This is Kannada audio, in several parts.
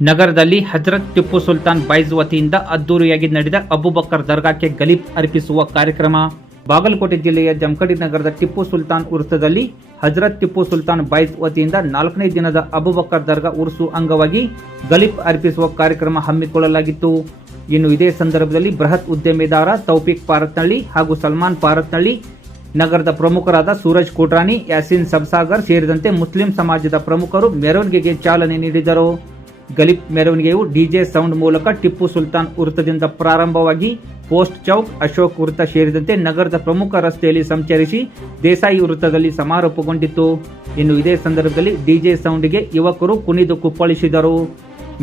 ನಗರದಲ್ಲಿ ಹಜರತ್ ಟಿಪ್ಪು ಸುಲ್ತಾನ್ ಬೈಜ್ ವತಿಯಿಂದ ಅದ್ದೂರಿಯಾಗಿ ನಡೆದ ಅಬುಬಕ್ಕರ್ ದರ್ಗಾಕ್ಕೆ ಗಲೀಫ್ ಅರ್ಪಿಸುವ ಕಾರ್ಯಕ್ರಮ. ಬಾಗಲಕೋಟೆ ಜಿಲ್ಲೆಯ ಜಮಖಡಿ ನಗರದ ಟಿಪ್ಪು ಸುಲ್ತಾನ್ ವೃತ್ತದಲ್ಲಿ ಹಜರತ್ ಟಿಪ್ಪು ಸುಲ್ತಾನ್ ಬೈಜ್ ವತಿಯಿಂದ ನಾಲ್ಕನೇ ದಿನದ ಅಬುಬಕ್ಕರ್ ದರ್ಗಾ ಉರ್ಸು ಅಂಗವಾಗಿ ಗಲೀಫ್ ಅರ್ಪಿಸುವ ಕಾರ್ಯಕ್ರಮ ಹಮ್ಮಿಕೊಳ್ಳಲಾಗಿತ್ತು. ಇನ್ನು ಇದೇ ಸಂದರ್ಭದಲ್ಲಿ ಬೃಹತ್ ಉದ್ಯಮಿದಾರ ತೌಫಿಕ್ ಪಾರತ್ನಳ್ಳಿ ಹಾಗೂ ಸಲ್ಮಾನ್ ಪಾರತ್ನಳ್ಳಿ, ನಗರದ ಪ್ರಮುಖರಾದ ಸೂರಜ್ ಕೋಟ್ರಾನಿ ಯಾಸಿನ್ ಸಬ್ಸಾಗರ್ ಸೇರಿದಂತೆ ಮುಸ್ಲಿಂ ಸಮಾಜದ ಪ್ರಮುಖರು ಮೆರವಣಿಗೆಗೆ ಚಾಲನೆ ನೀಡಿದರು. ಗಲಿಪ್ ಮೆರವಣಿಗೆಯು ಡಿಜೆ ಸೌಂಡ್ ಮೂಲಕ ಟಿಪ್ಪು ಸುಲ್ತಾನ್ ವೃತ್ತದಿಂದ ಪ್ರಾರಂಭವಾಗಿ ಪೋಸ್ಟ್ ಚೌಕ್, ಅಶೋಕ್ ವೃತ್ತ ಸೇರಿದಂತೆ ನಗರದ ಪ್ರಮುಖ ರಸ್ತೆಯಲ್ಲಿ ಸಂಚರಿಸಿ ದೇಸಾಯಿ ವೃತ್ತದಲ್ಲಿ ಸಮಾರೋಪಗೊಂಡಿತ್ತು. ಇನ್ನು ಇದೇ ಸಂದರ್ಭದಲ್ಲಿ ಡಿಜೆ ಸೌಂಡ್ಗೆ ಯುವಕರು ಕುಣಿದು ಕುಪ್ಪಳಿಸಿದರು.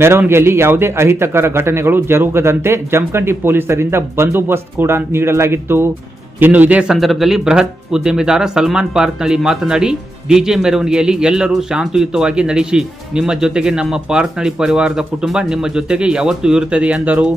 ಮೆರವಣಿಗೆಯಲ್ಲಿ ಯಾವುದೇ ಅಹಿತಕರ ಘಟನೆಗಳು ಜರುಗದಂತೆ ಜಮಖಂಡಿ ಪೊಲೀಸರಿಂದ ಬಂದೋಬಸ್ತ್ ಕೂಡ ನೀಡಲಾಗಿತ್ತು. ಇನ್ನು ಇದೇ ಸಂದರ್ಭದಲ್ಲಿ ಬೃಹತ್ ಉದ್ಯಮಿದಾರ ಸಲ್ಮಾನ್ ಪಾರ್ಕ್ನಲ್ಲಿ ಮಾತನಾಡಿ, ಡಿಜೆ ಮೆರವಣಿಗೆಯಲ್ಲಿ ಎಲ್ಲರೂ ಶಾಂತಿಯುತವಾಗಿ ನಡೆಸಿ ನಿಮ್ಮ ಜೊತೆಗೆ ನಮ್ಮ ಪಾರ್ಕ್ನಳ್ಳಿ ಪರಿವಾರದ ಕುಟುಂಬ ನಿಮ್ಮ ಜೊತೆಗೆ ಯಾವತ್ತೂ ಇರುತ್ತದೆ ಎಂದರು.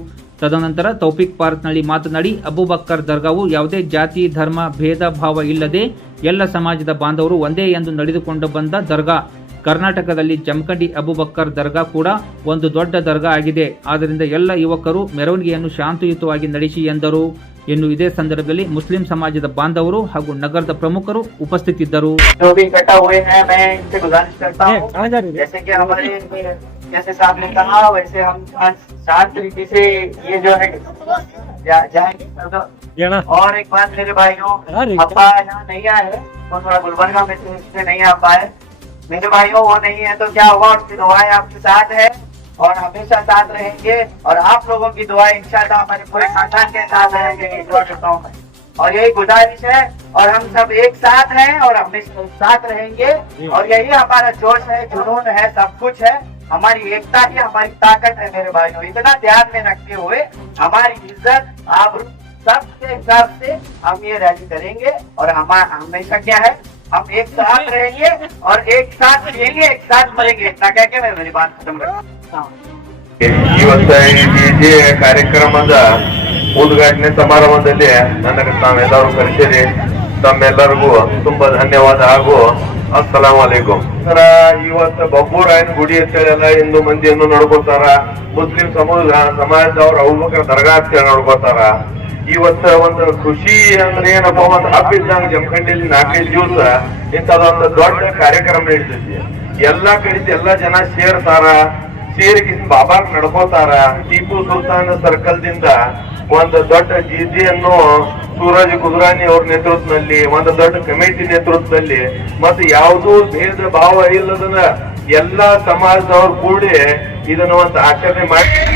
ತದನಂತರ ತೌಫಿಕ್ ಪಾರ್ಕ್ನಲ್ಲಿ ಮಾತನಾಡಿ, ಅಬುಬಕ್ಕರ್ ದರ್ಗಾವು ಯಾವುದೇ ಜಾತಿ, ಧರ್ಮ, ಭೇದ, ಭಾವ ಇಲ್ಲದೆ ಎಲ್ಲ ಸಮಾಜದ ಬಾಂಧವರು ಒಂದೇ ಎಂದು ನಡೆದುಕೊಂಡು ಬಂದ ದರ್ಗಾ. ಕರ್ನಾಟಕದಲ್ಲಿ ಜಮಖಂಡಿ ಅಬುಬಕ್ಕರ್ ದರ್ಗಾ ಕೂಡ ಒಂದು ದೊಡ್ಡ ದರ್ಗಾ ಆಗಿದೆ ಆದ್ದರಿಂದ ಎಲ್ಲ ಯುವಕರು ಮೆರವಣಿಗೆಯನ್ನು ಶಾಂತಿಯುತವಾಗಿ ನಡೆಸಿ ಎಂದರು ಇನ್ನು ಇದೇ ಸಂದರ್ಭದಲ್ಲಿ ಮುಸ್ಲಿಂ ಸಮಾಜದ ಬಾಂಧವರು ಹಾಗೂ ನಗರದ ಪ್ರಮುಖರು ಉಪಸ್ಥಿತಿದ್ದರು जो भी इकट्ठा हुए हैं मैं इनसे गुजारिश करता हूँ जैसे कि हमारे जैसे साहब ने कहा वैसे हम आज शांत तरीके से ये जो है जा- जाएंगे और एक बात मेरे भाइयों अरे अब्बा यहाँ नहीं आए वो थोड़ा गुलबर्गा में थे इसलिए नहीं आ पाए मेरे भाइयों वो नहीं है तो क्या हुआ? उनकी दुआएँ आपके साथ है और हमेशा साथ रहेंगे और आप लोगों की दुआएँ इंशाल्लाह हमारे पूरे खानदान के साथ रहेंगे दुआ करता हूँ और यही गुजारिश है और हम सब एक साथ हैं और हमेशा साथ रहेंगे और यही हमारा जोश है जुनून है सब कुछ है। हमारी एकता ही हमारी ताकत है मेरे भाइयों इतना ध्यान में रखते हुए हमारी इज़्ज़त आबरू सबके हिसाब से हम ये रैली करेंगे और हमारा हमेशा क्या है? हम एक साथ रहेंगे और एक साथ जिएंगे एक साथ मरेंगे इतना कह के मैं मेरी बात खत्म करता हूँ ಇವತ್ತ ಈ ಡಿಜೆ ಕಾರ್ಯಕ್ರಮದ ಉದ್ಘಾಟನೆ ಸಮಾರಂಭದಲ್ಲಿ ನನಗೆ ತಾವೆಲ್ಲರೂ ಕರೆಸಿರಿ ತಮ್ಮೆಲ್ಲರಿಗೂ ತುಂಬಾ ಧನ್ಯವಾದ ಹಾಗೂ ಅಸ್ಸಲಾಂ ಅಲೈಕುಂ ಸರ ಇವತ್ತ ಬಬ್ಬೂರಾಯನ ಗುಡಿ ಅಂತೇಳಿ ಎಲ್ಲ ಹಿಂದೂ ಮಂದಿಯನ್ನು ನಡ್ಕೋತಾರ ಮುಸ್ಲಿಂ ಸಮೂಹ ಸಮಾಜದವ್ರು ಅವುಬಕರ ದರ್ಗಾ ಅಂತೇಳಿ ನಡ್ಕೋತಾರ ಇವತ್ತ ಒಂದು ಖುಷಿ ಅಂದ್ರೆ ಏನಪ್ಪ ಒಂದು ಹಬ್ಬ ಇದ್ದಂಗ ಜಮಖಂಡಿಯಲ್ಲಿ ನಾಲ್ಕೈದು ದಿವಸ ಇಂಥದೊಂದು ದೊಡ್ಡ ಕಾರ್ಯಕ್ರಮ ನಡೀತೈತಿ ಎಲ್ಲಾ ಕಡೆ ಎಲ್ಲಾ ಜನ ಸೇರ್ತಾರ ಸೇರಿಗೆ ಬಾಬಾ ನಡ್ಕೋತಾರ. ಟಿಪ್ಪು ಸುಲ್ತಾನ್ ಸರ್ಕಲ್ ದಿಂದ ಒಂದು ದೊಡ್ಡ ಜಿಜಿಯನ್ನು ಸೂರಜ್ ಗುಜರಾನಿ ಅವ್ರ ನೇತೃತ್ವದಲ್ಲಿ, ಒಂದು ದೊಡ್ಡ ಕಮಿಟಿ ನೇತೃತ್ವದಲ್ಲಿ ಮತ್ತೆ ಯಾವುದೂ ಭೇದ ಭಾವ ಇಲ್ಲದನ್ನ ಎಲ್ಲಾ ಸಮಾಜದವ್ರು ಕೂಡಿ ಇದನ್ನ ಒಂದು ಆಚರಣೆ ಮಾಡಿ